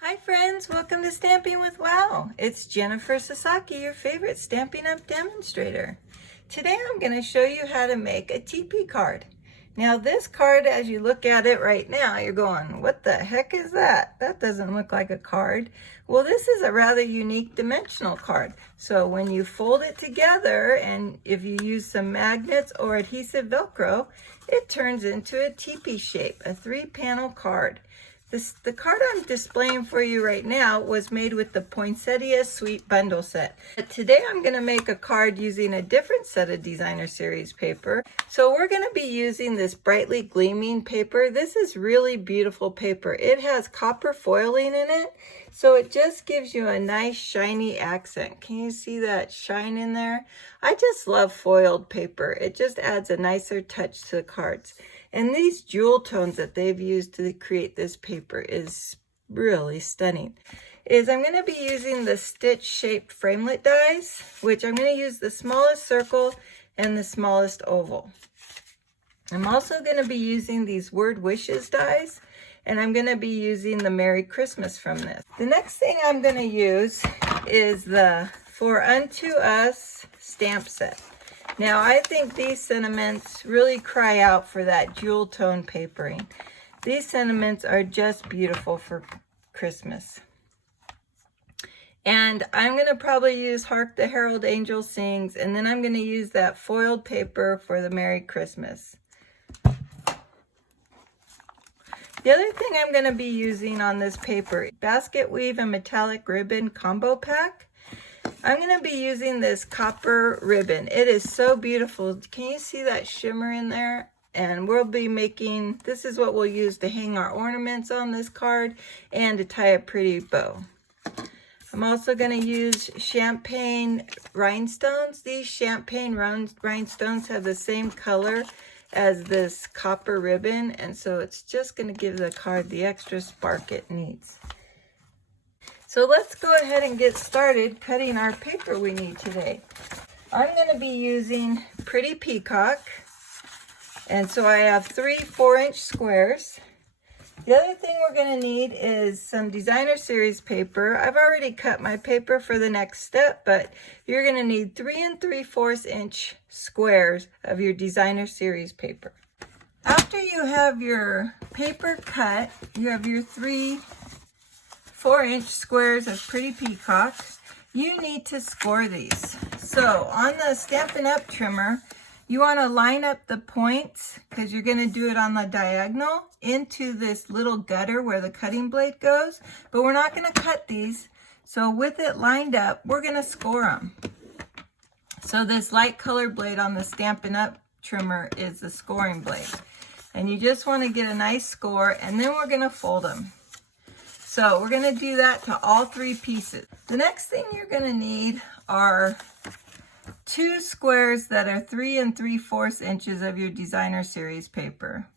Hi friends, welcome to Stamping with Wow. It's Jennifer Sasaki, your favorite Stampin' Up demonstrator. Today I'm going to show you how to make a TP card. Now this card, as you look at it right now, you're going, what the heck is that? That doesn't look like a card. Well, this is a rather unique dimensional card. So when you fold it together, and if you use some magnets or adhesive Velcro, it turns into a teepee shape, a 3-panel card. The card I'm displaying for you right now was made with the Poinsettia Sweet Bundle set. Today I'm going to make a card using a different set of designer series paper. So we're going to be using this brightly gleaming paper. This is really beautiful paper. It has copper foiling in it, so it just gives you a nice shiny accent. Can you see that shine in there? I just love foiled paper. It just adds a nicer touch to the cards. And these jewel tones that they've used to create this paper is really stunning. I'm going to be using the stitch shaped framelit dies, which I'm going to use the smallest circle and the smallest oval. I'm also going to be using these word wishes dies, and I'm going to be using the Merry Christmas from this. The next thing I'm going to use is the For Unto Us stamp set. Now, I think these sentiments really cry out for that jewel tone papering. These sentiments are just beautiful for Christmas. And I'm going to probably use Hark the Herald Angel Sings, and then I'm going to use that foiled paper for the Merry Christmas. The other thing I'm going to be using on this paper, basket weave and metallic ribbon combo pack. I'm going to be using this copper ribbon. It is so beautiful. Can you see that shimmer in there? And we'll be making, this is what we'll use to hang our ornaments on this card and to tie a pretty bow. I'm also going to use champagne rhinestones. These champagne rhinestones have the same color as this copper ribbon, and so it's just going to give the card the extra spark it needs. So let's go ahead and get started cutting our paper we need today. I'm going to be using Pretty Peacock, and so I have 3 4-inch squares. The other thing we're going to need is some designer series paper. I've already cut my paper for the next step, but you're going to need 3 3/4 inch squares of your designer series paper. After you have your paper cut, you have your 3 4-inch squares of Pretty Peacock. You need to score these. So on the Stampin' Up trimmer, you want to line up the points, because you're going to do it on the diagonal, into this little gutter where the cutting blade goes. But we're not going to cut these. So with it lined up, we're going to score them. So this light colored blade on the Stampin' Up trimmer is the scoring blade. And you just want to get a nice score, and then we're going to fold them. So we're going to do that to all 3 pieces. The next thing you're going to need are 2 squares that are 3 3/4 inches of your designer series paper.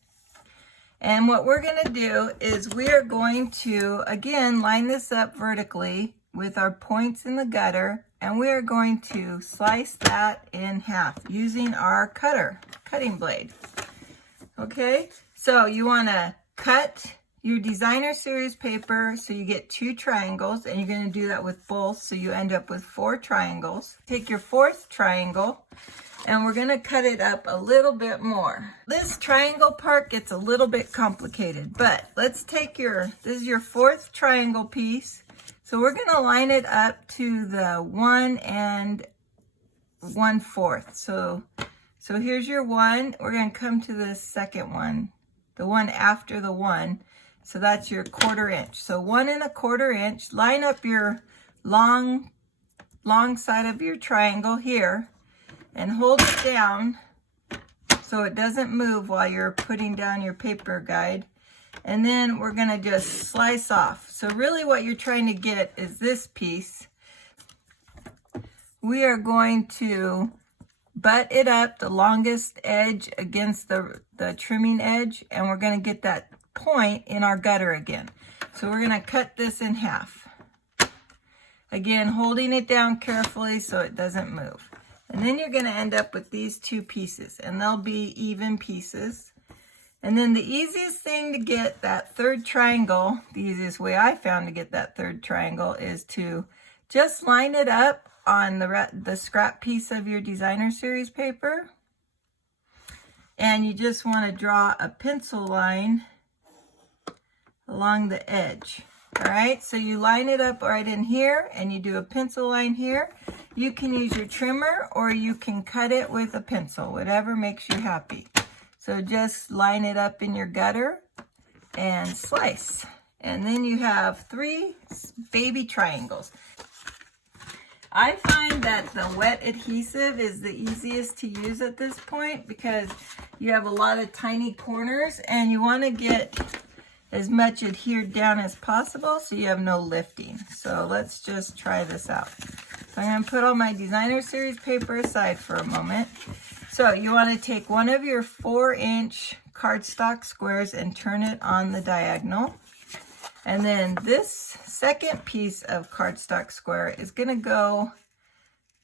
And what we're going to do is we are going to, again, line this up vertically with our points in the gutter, and we are going to slice that in half using our cutting blade. Okay, so you want to cut your designer series paper so you get 2 triangles, and you're going to do that with both, so you end up with 4 triangles. Take your 4th triangle, and we're going to cut it up a little bit more. This triangle part gets a little bit complicated, but let's take this is your 4th triangle piece. So we're going to line it up to the 1 1/4. So here's your 1. We're going to come to the second one, the one after the 1. So that's your 1/4 inch. So 1 1/4 inch. Line up your long side of your triangle here and hold it down so it doesn't move while you're putting down your paper guide. And then we're going to just slice off. So really what you're trying to get is this piece. We are going to butt it up the longest edge against the trimming edge, and we're going to get that point in our gutter again. So we're going to cut this in half. Again, holding it down carefully so it doesn't move. And then you're going to end up with these 2 pieces, and they'll be even pieces. And then the easiest thing to get that third triangle, the easiest way I found to get that third triangle is to just line it up on the scrap piece of your designer series paper. And you just want to draw a pencil line along the edge. All right, so you line it up right in here and you do a pencil line here. You can use your trimmer or you can cut it with a pencil, whatever makes you happy. So just line it up in your gutter and slice. And then you have 3 baby triangles. I find that the wet adhesive is the easiest to use at this point because you have a lot of tiny corners and you want to get as much adhered down as possible so you have no lifting. So let's just try this out. So I'm going to put all my designer series paper aside for a moment. So you want to take one of your 4-inch cardstock squares and turn it on the diagonal. And then this second piece of cardstock square is going to go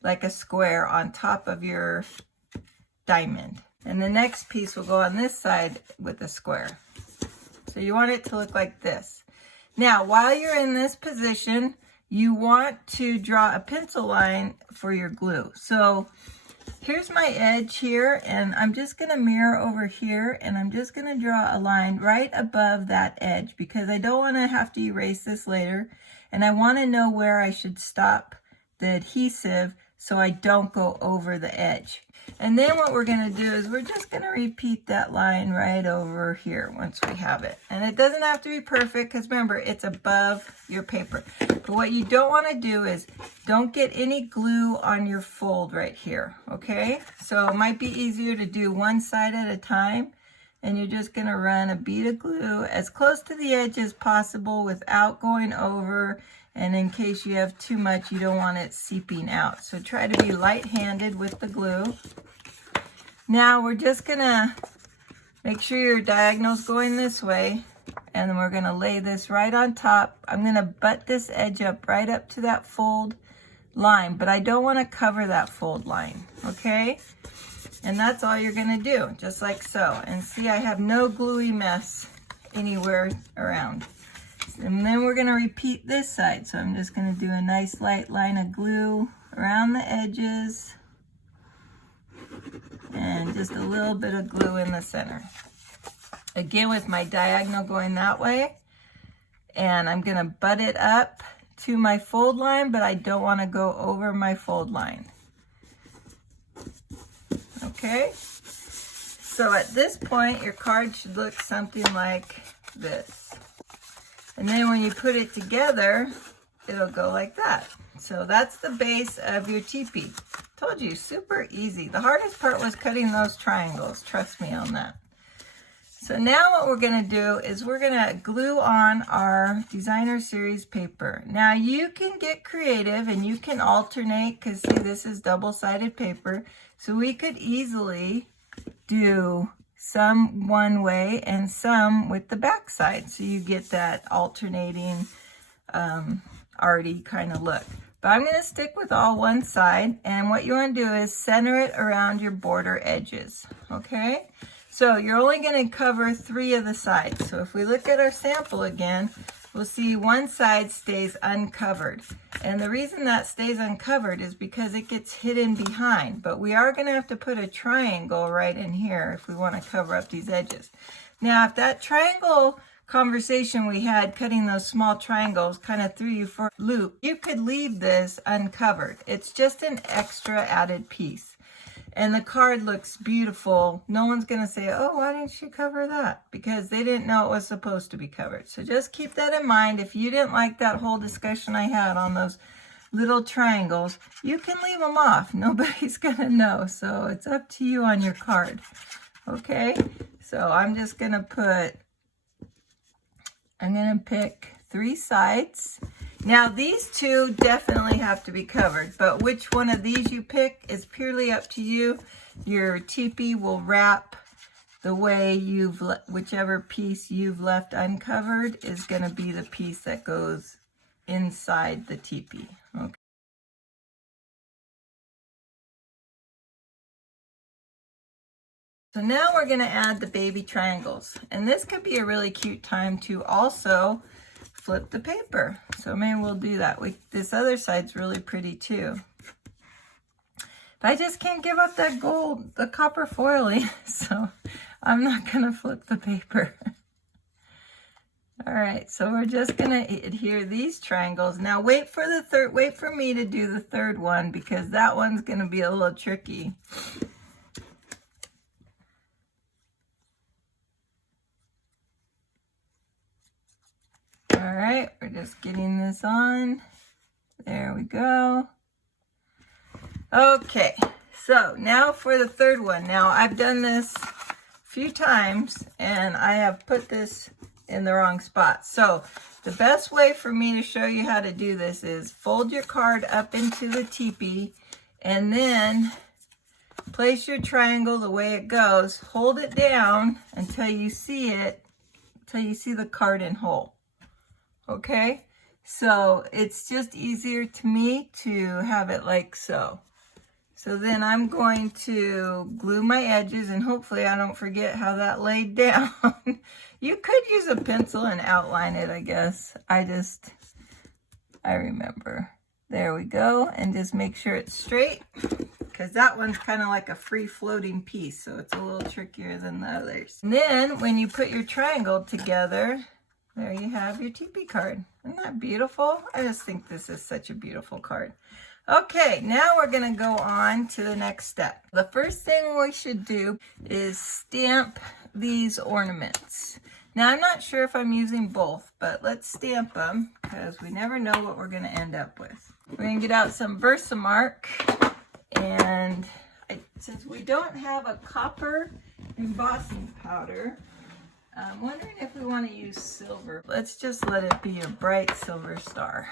like a square on top of your diamond. And the next piece will go on this side with a square. So you want it to look like this. Now, while you're in this position, you want to draw a pencil line for your glue. So here's my edge here, and I'm just going to mirror over here, and I'm just going to draw a line right above that edge because I don't want to have to erase this later, and I want to know where I should stop the adhesive so I don't go over the edge. And then what we're going to do is we're just going to repeat that line right over here once we have it. And it doesn't have to be perfect because remember, it's above your paper. But what you don't want to do is don't get any glue on your fold right here, okay? So it might be easier to do one side at a time. And you're just going to run a bead of glue as close to the edge as possible without going over. And in case you have too much, you don't want it seeping out. So try to be light-handed with the glue. Now we're just going to make sure your diagonal's going this way. And then we're going to lay this right on top. I'm going to butt this edge up right up to that fold line. But I don't want to cover that fold line, okay? And that's all you're going to do, just like so. And see, I have no gluey mess anywhere around. And then we're going to repeat this side. So I'm just going to do a nice light line of glue around the edges. And just a little bit of glue in the center. Again, with my diagonal going that way. And I'm going to butt it up to my fold line, but I don't want to go over my fold line. Okay? So at this point, your card should look something like this. And then when you put it together, it'll go like that. So that's the base of your teepee. Told you, super easy. The hardest part was cutting those triangles. Trust me on that. So now what we're going to do is we're going to glue on our designer series paper. Now you can get creative and you can alternate because see, this is double-sided paper. So we could easily do some one way and some with the back side. So you get that alternating arty kind of look. But I'm going to stick with all one side. And what you want to do is center it around your border edges. Okay? So you're only going to cover 3 of the sides. So if we look at our sample again, we'll see one side stays uncovered. And the reason that stays uncovered is because it gets hidden behind. But we are going to have to put a triangle right in here if we want to cover up these edges. Now, if that triangle conversation we had, cutting those small triangles, kind of threw you for a loop, you could leave this uncovered. It's just an extra added piece. And the card looks beautiful. No one's going to say, oh, why didn't she cover that? Because they didn't know it was supposed to be covered. So just keep that in mind. If you didn't like that whole discussion I had on those little triangles, you can leave them off. Nobody's going to know. So it's up to you on your card. Okay? So I'm just going to pick 3 sides. Now these 2 definitely have to be covered, but which one of these you pick is purely up to you. Your teepee will wrap the way whichever piece you've left uncovered is going to be the piece that goes inside the teepee. Okay. So now we're going to add the baby triangles. And this could be a really cute time to also flip the paper. So maybe we'll do that. This other side's really pretty too. But I just can't give up that gold, the copper foiling. So I'm not going to flip the paper. All right, so we're just going to adhere these triangles. Now wait for me to do the third one because that one's going to be a little tricky. All right, we're just getting this on. There we go. Okay, so now for the third one. Now I've done this a few times and I have put this in the wrong spot. So the best way for me to show you how to do this is fold your card up into the teepee and then place your triangle the way it goes. Hold it down until you see it, until you see the card in whole. Okay, so it's just easier to me to have it like so. So then I'm going to glue my edges and hopefully I don't forget how that laid down. You could use a pencil and outline it, I guess. I remember. There we go. And just make sure it's straight because that one's kind of like a free floating piece. So it's a little trickier than the others. And then when you put your triangle together, there you have your teepee card. Isn't that beautiful? I just think this is such a beautiful card. Okay, now we're going to go on to the next step. The first thing we should do is stamp these ornaments. Now, I'm not sure if I'm using both, but let's stamp them because we never know what we're going to end up with. We're going to get out some Versamark, and since we don't have a copper embossing powder, I'm wondering if we want to use silver. Let's just let it be a bright silver star.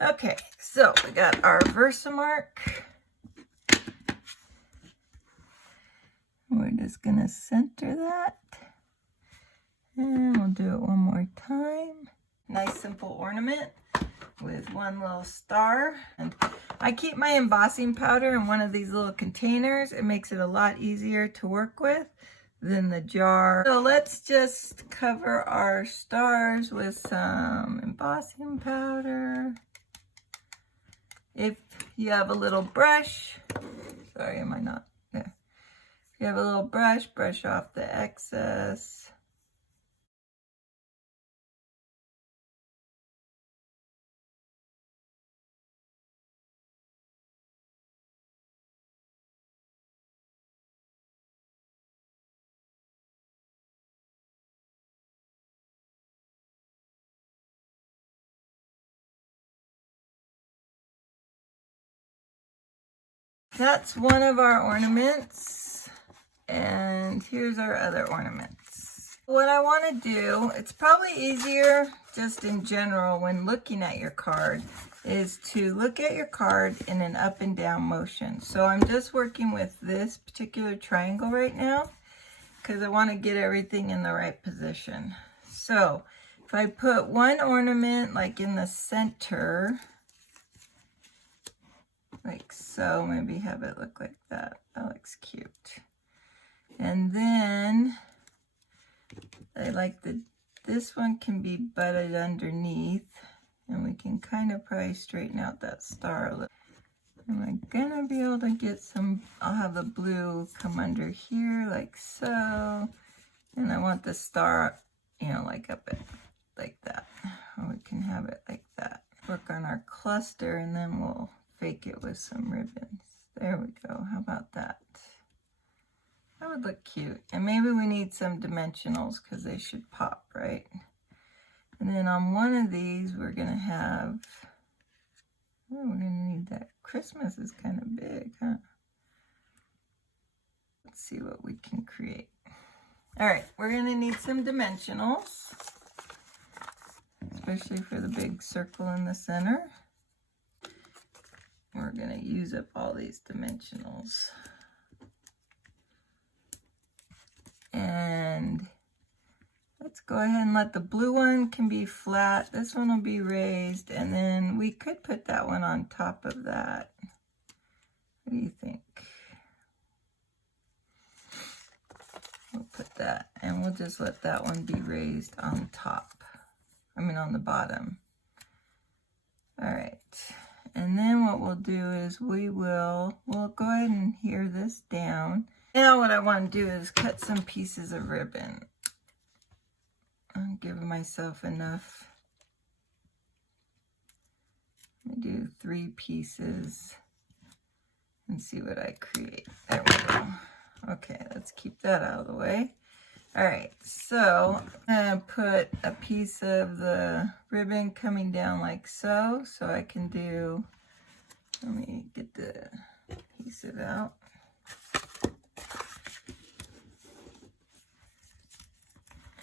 Okay, so we got our Versamark. We're just going to center that. And we'll do it one more time. Nice simple ornament with one little star. And I keep my embossing powder in one of these little containers. It makes it a lot easier to work with than the jar. So let's just cover our stars with some embossing powder. If you have a little brush, sorry, am I not there? If you have a little brush, brush off the excess. That's one of our ornaments, and here's our other ornaments. What I want to do, it's probably easier just in general when looking at your card, is to look at your card in an up and down motion. So I'm just working with this particular triangle right now because I want to get everything in the right position. So if I put one ornament like in the center, like so, maybe have it look like that. That looks cute. And then I like this one can be butted underneath, and we can kind of probably straighten out that star a little. Am I gonna be able to get some? I'll have the blue come under here like so, and I want the star, you know, like up it like that. Or we can have it like that. Work on our cluster, and then we'll fake it with some ribbons. There we go. How about that? That would look cute. And maybe we need some dimensionals because they should pop, right? And then on one of these, we're going to have, oh, we're going to need that. Christmas is kind of big, huh? Let's see what we can create. All right, we're going to need some dimensionals, especially for the big circle in the center. We're going to use up all these dimensionals. And let's go ahead and let the blue one can be flat. This one will be raised. And then we could put that one on top of that. What do you think? We'll put that, and we'll just let that one be raised on top. On the bottom. All right, and then what we'll do is we'll go ahead and hear this down. Now what I want to do is cut some pieces of ribbon. I'm giving myself enough. I'm gonna do 3 pieces and see what I create. There we go. Okay, let's keep that out of the way. All right, so I'm gonna put a piece of the ribbon coming down like so I can do, let me get the piece it out.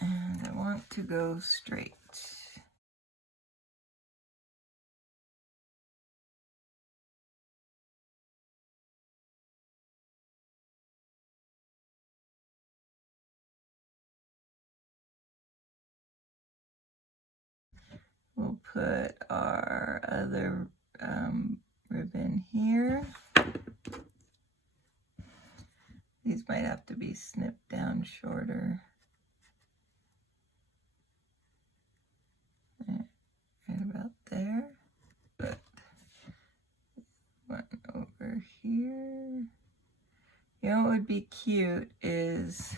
And I want to go straight. We'll put our other ribbon here. These might have to be snipped down shorter. Right about there. Put one over here. You know what would be cute is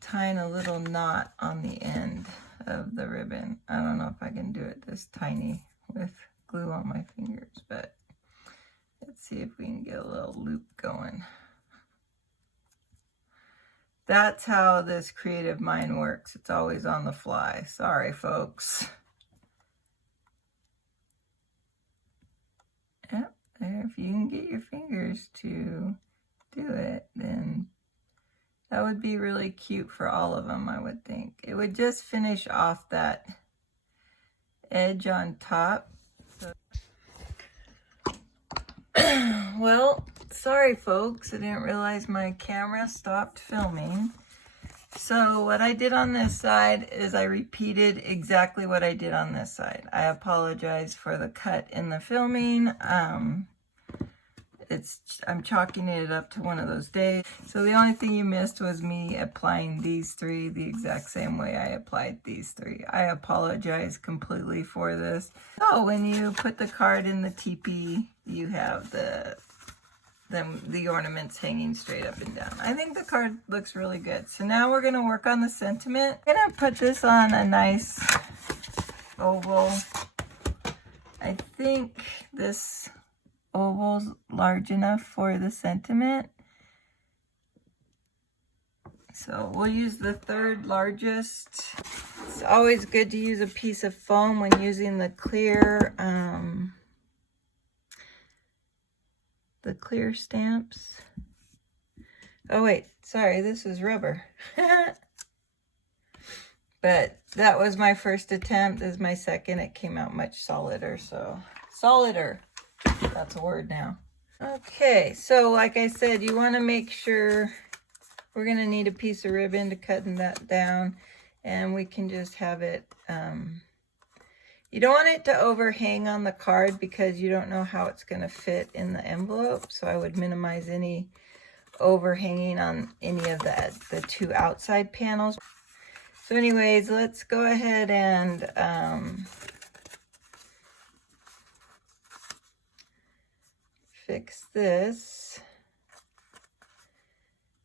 tying a little knot on the end of the ribbon. I don't know if I can do it this tiny with glue on my fingers, but let's see if we can get a little loop going. That's how this creative mind works. It's always on the fly. Sorry, folks. Yep, there. If you can get your fingers to do it, then that would be really cute for all of them, I would think. It would just finish off that edge on top. Well, sorry folks, I didn't realize my camera stopped filming. So what I did on this side is I repeated exactly what I did on this side. I apologize for the cut in the filming. I'm chalking it up to one of those days. So the only thing you missed was me applying these 3 the exact same way I applied these 3. I apologize completely for this. So when you put the card in the teepee, you have the ornaments hanging straight up and down. I think the card looks really good. So now we're going to work on the sentiment. I'm going to put this on a nice oval. I think this oval's large enough for the sentiment. So we'll use the 3rd largest. It's always good to use a piece of foam when using the clear stamps. Oh wait, sorry, this is rubber. But that was my first attempt. This is my second. It came out much solider, so solider. That's a word now. Okay, so like I said, you want to make sure we're going to need a piece of ribbon to cut that down, and we can just have it. You don't want it to overhang on the card because you don't know how it's going to fit in the envelope, so I would minimize any overhanging on any of the 2 outside panels. So anyways, let's go ahead and fix this,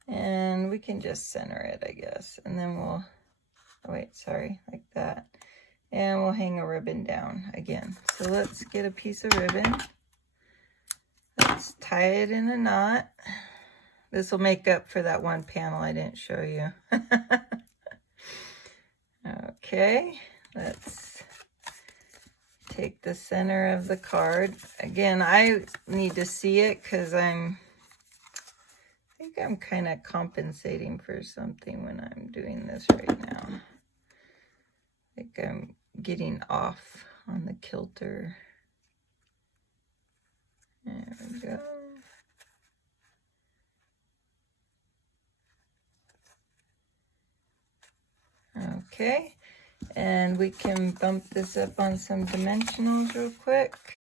and we can just center it, I guess, and then we'll, oh wait, sorry, like that, and we'll hang a ribbon down again. So let's get a piece of ribbon, let's tie it in a knot. This will make up for that one panel I didn't show you. Okay, let's take the center of the card. Again, I need to see it because I think I'm kind of compensating for something when I'm doing this right now. I think I'm getting off on the kilter. There we go. Okay, and we can bump this up on some dimensionals real quick.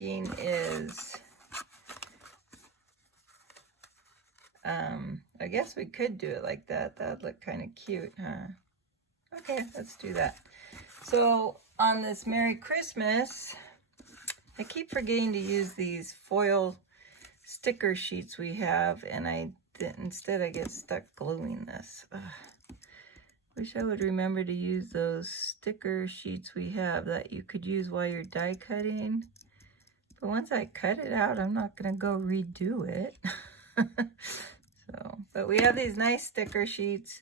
is, I guess we could do it like that. That would look kind of cute, huh? Okay, let's do that. So on this Merry Christmas, I keep forgetting to use these foil sticker sheets we have, and instead I get stuck gluing this. Ugh. Wish I would remember to use those sticker sheets we have that you could use while you're die cutting. But once I cut it out, I'm not going to go redo it. But we have these nice sticker sheets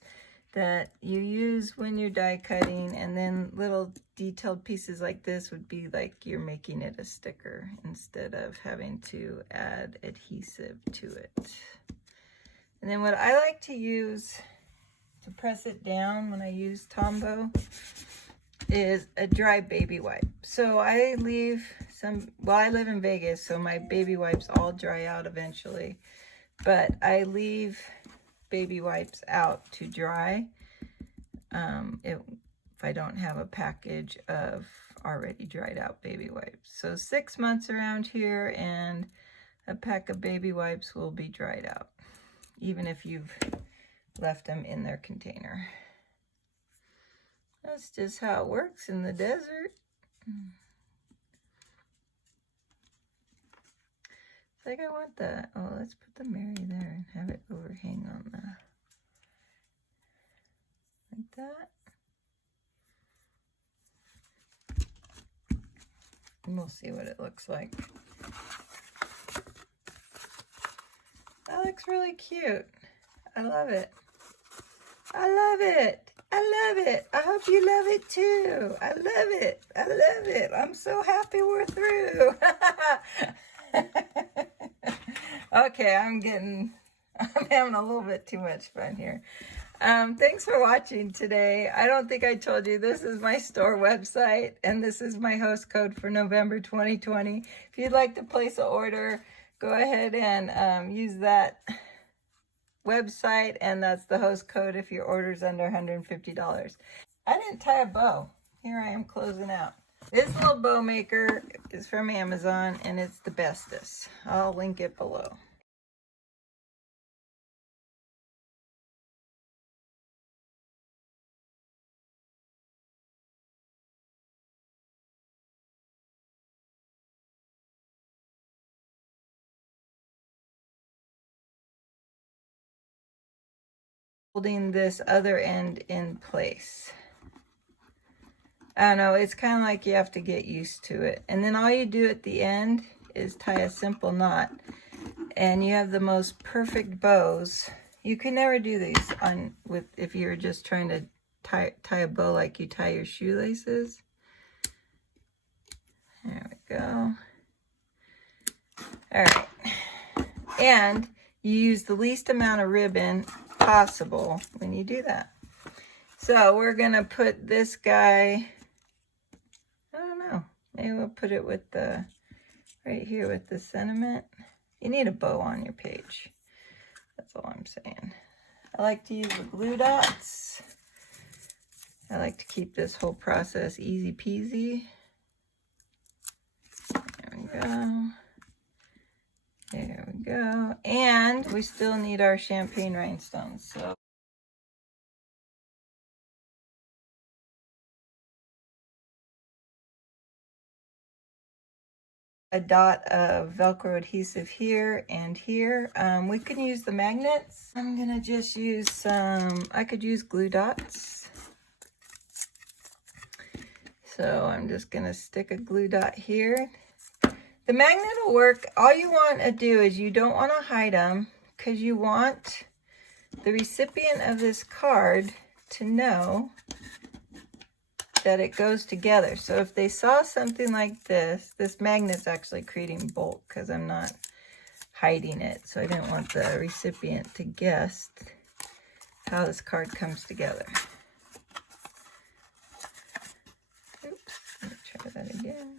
that you use when you're die cutting, and then little detailed pieces like this would be like you're making it a sticker instead of having to add adhesive to it. And then what I like to use to press it down when I use Tombow is a dry baby wipe. So I leave some, well, I live in Vegas, so my baby wipes all dry out eventually, but I leave baby wipes out to dry if I don't have a package of already dried out baby wipes. So 6 months around here and a pack of baby wipes will be dried out, even if you've left them in their container. That's just how it works in the desert. It's like I want the, oh, let's put the Mary there and have it overhang on the, like that. And we'll see what it looks like. That looks really cute. I love it. I love it. I love it. I hope you love it too. I love it. I love it. I'm so happy we're through. Okay, I'm having a little bit too much fun here. Thanks for watching today. I don't think I told you this is my store website, and this is my host code for November 2020. If you'd like to place an order, go ahead and use that website, and that's the host code if your order's under $150. I didn't tie a bow. Here I am closing out. This little bow maker is from Amazon, and it's the bestest. I'll link it below. Holding this other end in place. I don't know, it's kind of like you have to get used to it. And then all you do at the end is tie a simple knot, and you have the most perfect bows. You can never do these if you're just trying to tie a bow like you tie your shoelaces. There we go. All right. And you use the least amount of ribbon possible when you do that. So we're gonna put this guy, I don't know, maybe we'll put it with the, right here with the sentiment. You need a bow on your page. That's all I'm saying. I like to use the glue dots. I like to keep this whole process easy peasy. There we go. There we go. And we still need our champagne rhinestones. So a dot of Velcro adhesive here and here. We can use the magnets. I'm gonna just use some, I could use glue dots. So I'm just gonna stick a glue dot here. The magnet will work. All you want to do is you don't want to hide them, because you want the recipient of this card to know that it goes together. So if they saw something like this magnet's actually creating bulk because I'm not hiding it. So I didn't want the recipient to guess how this card comes together. Oops, let me try that again.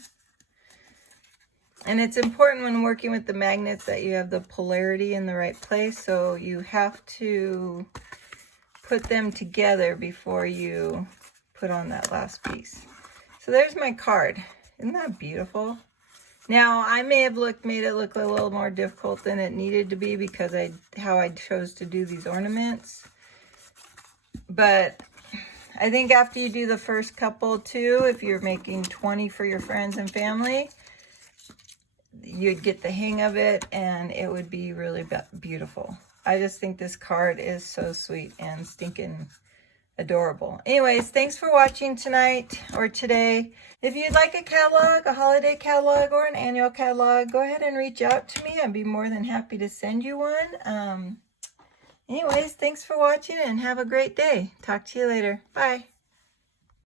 And it's important when working with the magnets that you have the polarity in the right place. So you have to put them together before you put on that last piece. So there's my card. Isn't that beautiful? Now, I may have made it look a little more difficult than it needed to be because how I chose to do these ornaments. But I think after you do the first couple too, if you're making 20 for your friends and family, you'd get the hang of it and it would be really beautiful. I just think this card is so sweet and stinking adorable. Anyways, thanks for watching tonight or today. If you'd like a catalog, a holiday catalog or an annual catalog, go ahead and reach out to me. I'd be more than happy to send you one. Anyways, thanks for watching and have a great day. Talk to you later. Bye.